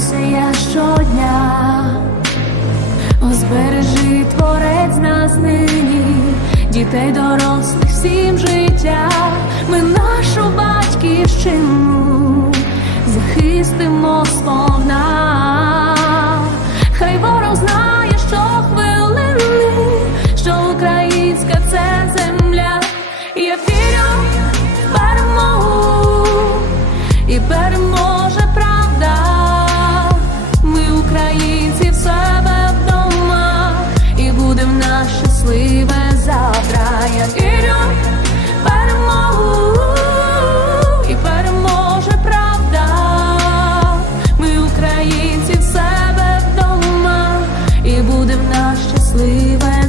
молюся я щодня, О, збережи творець нас нині, дітей дорослих всім життя, ми нашу батьківщину захистимо. будем на щасливе.